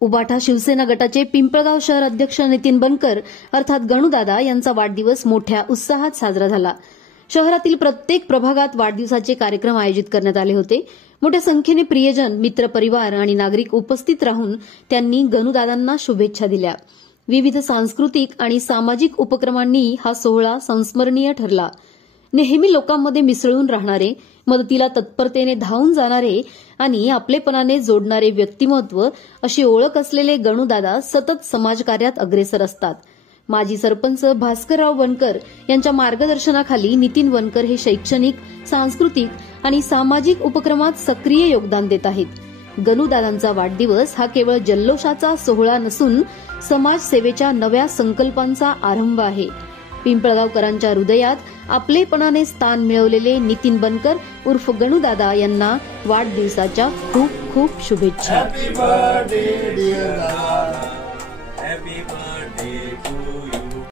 उबाटा शिवसेना गटाचे पिंपळगाव शहर अध्यक्ष नितीन बनकर अर्थात गणूदादा यांचा वाढदिवस मोठ्या उत्साहात साजरा झाला। शहरातील प्रत्येक प्रभागात वाढदिवसाचे कार्यक्रम आयोजित करण्यात आले होते। मोठ्या संख्येने प्रियजन, मित्रपरिवार आणि नागरिक उपस्थित राहून त्यांनी गणूदादांना शुभेच्छा दिल्या। विविध सांस्कृतिक आणि सामाजिक उपक्रमांनी हा सोहळा संस्मरणीय ठरला। नेहमी लोकांमध्ये मिसळून राहणारे, मदतीला तत्परतेने धावून जाणारे आणि आपलेपणाने जोडणारे व्यक्तिमत्व अशी ओळख असलेले गणूदादा सतत समाजकार्यात अग्रेसर असतात। माजी सरपंच भास्करराव बनकर यांच्या मार्गदर्शनाखाली नितीन बनकर हे शैक्षणिक, सांस्कृतिक आणि सामाजिक उपक्रमात सक्रिय योगदान देत आहेत। गणूदादांचा वाढदिवस हा केवळ जल्लोषाचा सोहळा नसून समाजसेवेच्या नव्या संकल्पांचा आरंभ आहे। पिंपळगावकरांच्या हृदयात आपलेपणाने स्थान मिळवलेले नितीन बनकर उर्फ गणूदादा यांना वाढदिवसाच्या खूप खूप शुभेच्छा। Happy birthday, dear Dada. Happy birthday to you.